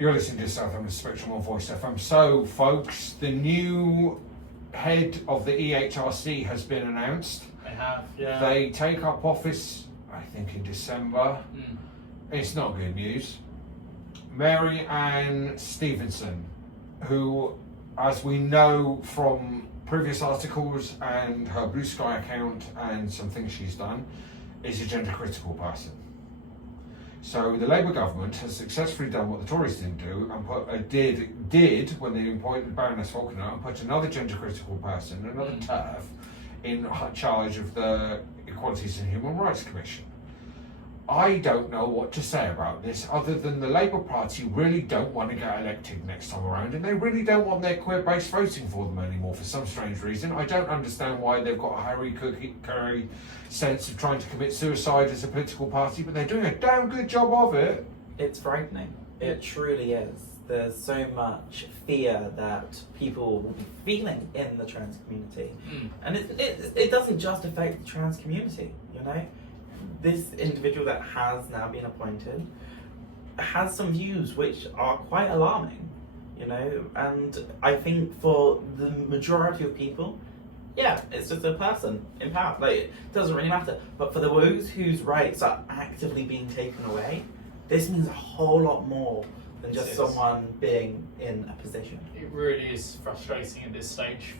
You're listening to Southampton Spectrum on Voice FM. So, folks, the new head of the EHRC has been announced. They have, yeah. They take up office, I think, in December. Mm. It's not good news. Mary Ann Stevenson, who, as we know from previous articles and her Blue Sky account and some things she's done, is a gender critical person. So the Labour government has successfully done what the Tories didn't do and did when they appointed Baroness Falconer and put another gender critical person, another TERF, in charge of the Equalities and Human Rights Commission. I don't know what to say about this other than the Labour Party really don't want to get elected next time around, and they really don't want their queer-based voting for them anymore for some strange reason. I don't understand why they've got a Harry Curry sense of trying to commit suicide as a political party, but they're doing a damn good job of it. It's frightening. It truly is. There's so much fear that people will be feeling in the trans community. And it doesn't just affect the trans community, you know? This individual that has now been appointed has some views which are quite alarming, you know, and I think for the majority of people, yeah, it's just a person in power. Like, it doesn't really matter. But for those whose rights are actively being taken away, this means a whole lot more than just someone being in a position. It really is frustrating at this stage.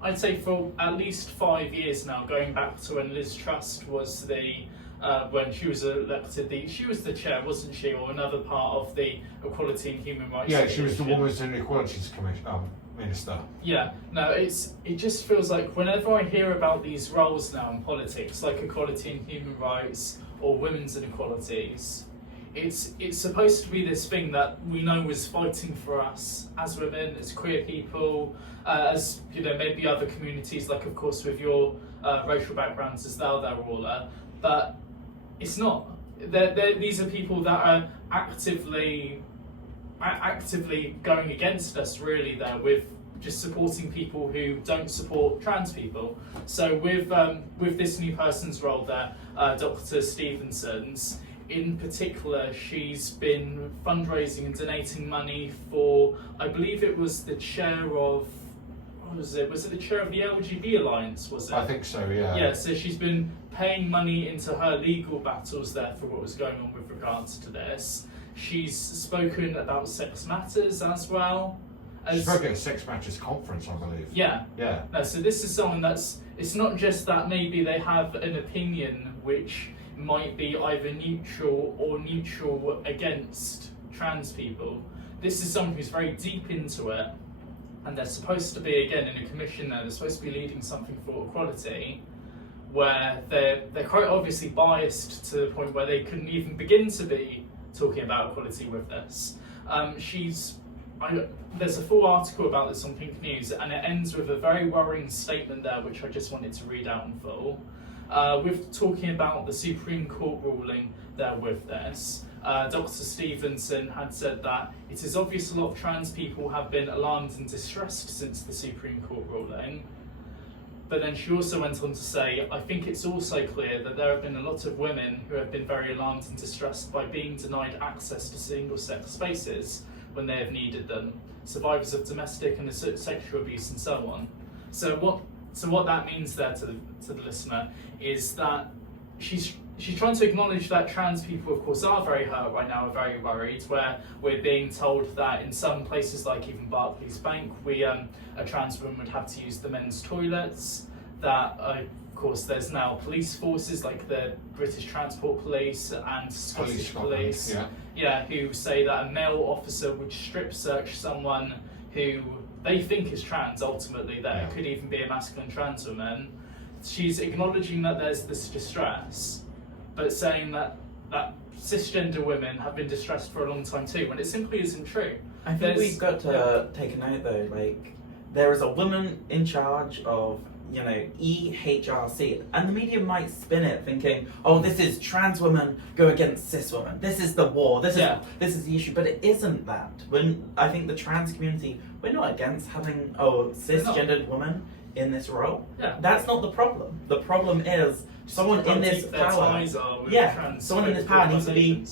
I'd say for at least 5 years now, going back to when Liz Truss was when she was elected, she was the chair, wasn't she, or another part of the Equality and Human Rights Yeah, she was the Commission. Women's and Equalities Minister. Yeah, no, it just feels like whenever I hear about these roles now in politics, like equality and human rights or women's inequalities, it's supposed to be this thing that we know was fighting for us as women, as queer people, as, you know, maybe other communities, like of course with your racial backgrounds as well, Darola, but it's not. These are people that are actively going against us, really, there, with just supporting people who don't support trans people. So with this new person's role there, Dr. Stevenson's, in particular, she's been fundraising and donating money for, I believe it was the chair of, what was it? Was it the chair of the LGB Alliance, was it? I think so, yeah. Yeah, so she's been paying money into her legal battles there for what was going on with regards to this. She's spoken about sex matters as well. She spoke at a Sex Matters conference, I believe. Yeah. Yeah. No, so this is someone it's not just that maybe they have an opinion which might be either neutral or neutral against trans people. This is someone who's very deep into it, and they're supposed to be, again, in a commission there, they're supposed to be leading something for equality, where they're quite obviously biased to the point where they couldn't even begin to be talking about equality with this. There's a full article about this on Pink News, and it ends with a very worrying statement there, which I just wanted to read out in full. With talking about the Supreme Court ruling there with this, Dr. Stevenson had said that it is obvious a lot of trans people have been alarmed and distressed since the Supreme Court ruling. But then she also went on to say, I think it's also clear that there have been a lot of women who have been very alarmed and distressed by being denied access to single-sex spaces when they have needed them, survivors of domestic and sexual abuse and so on. So what that means there to the listener is that she's trying to acknowledge that trans people, of course, are very hurt right now, are very worried, where we're being told that in some places, like even Barclays Bank, a trans woman would have to use the men's toilets, that of course there's now police forces like the British Transport Police and Scottish Police, who say that a male officer would strip search someone who they think is trans, ultimately, that it could even be a masculine trans woman. She's acknowledging that there's this distress, but saying that cisgender women have been distressed for a long time too, when it simply isn't true. I think we've got to take a note though, like, there is a woman in charge of, you know, EHRC, and the media might spin it thinking, oh, this is trans women go against cis women, this is the war, this is the issue, but it isn't that. When I think the trans community, we're not against having a cisgendered woman in this role. That's not the problem. The problem is someone in this power. Someone in this power needs to be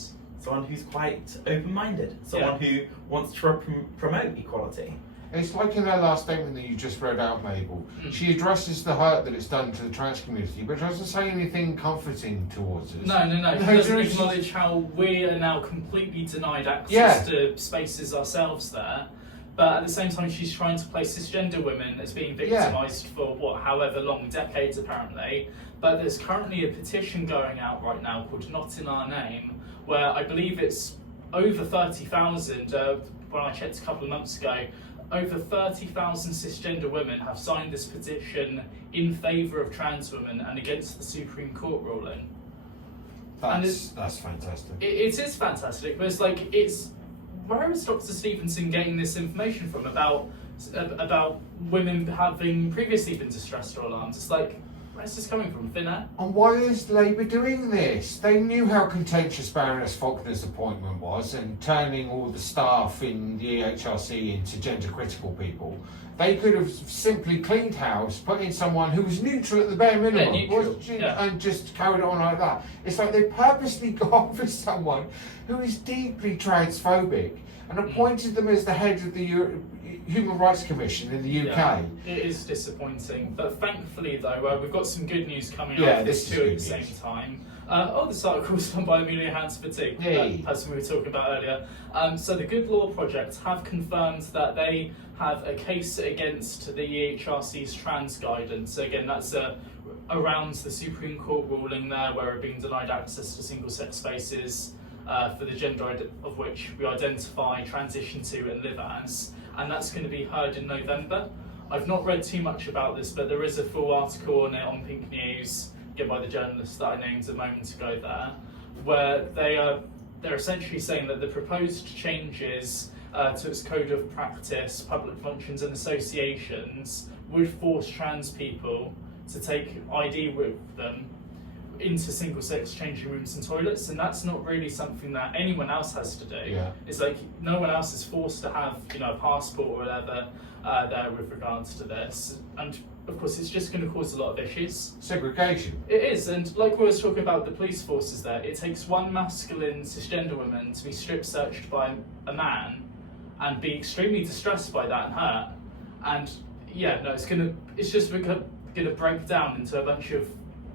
someone who's quite open-minded, someone who wants to promote equality. It's like in her last statement that you just read out, Mabel. She addresses the hurt that it's done to the trans community, but doesn't say anything comforting towards us. No. She doesn't acknowledge how we are now completely denied access to spaces ourselves there. But at the same time, she's trying to place cisgender women as being victimised for however long, decades apparently. But there's currently a petition going out right now called Not In Our Name, where I believe it's over 30,000, when I checked a couple of months ago, over 30,000 cisgender women have signed this petition in favour of trans women and against the Supreme Court ruling. That's fantastic. It is fantastic, but where is Dr. Stevenson getting this information from about women having previously been distressed or alarmed? It's like, where's this coming from? Thin air? And why is Labour doing this? They knew how contentious Baroness Faulkner's appointment was, and turning all the staff in the EHRC into gender-critical people. They could have simply cleaned house, put in someone who was neutral at the bare minimum, and just carried on like that. It's like they purposely gone for someone who is deeply transphobic and appointed them as the head of the Human Rights Commission in the UK. Yeah, it is disappointing, but thankfully though, we've got some good news coming out of this too at the same time. This article was done by Amelia Hans-Fatigue, that person we were talking about earlier. So the Good Law Project have confirmed that they have a case against the EHRC's trans guidance. So again, that's around the Supreme Court ruling there, where we're being denied access to single-sex spaces for the gender of which we identify, transition to, and live as. And that's going to be heard in November. I've not read too much about this, but there is a full article on it on Pink News, given by the journalist that I named a moment ago there, where they're essentially saying that the proposed changes to its code of practice, public functions and associations would force trans people to take ID with them into single-sex changing rooms and toilets, and that's not really something that anyone else has to do. Yeah. It's like no one else is forced to have, a passport or whatever there with regards to this, and of course it's just going to cause a lot of issues. Segregation. It is, and like we was talking about the police forces there, it takes one masculine cisgender woman to be strip searched by a man and be extremely distressed by that and hurt, and it's just going to break down into a bunch of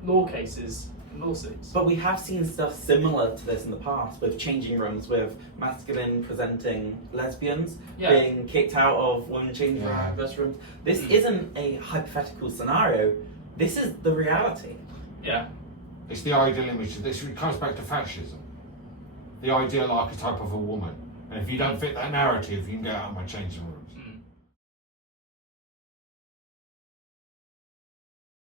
law cases and lawsuits. But we have seen stuff similar to this in the past, with changing rooms, with masculine presenting lesbians being kicked out of women changing rooms. This isn't a hypothetical scenario, this is the reality. Yeah. It's the ideal image of this. It comes back to fascism. The ideal archetype of a woman. And if you don't fit that narrative, you can get out of my changing room.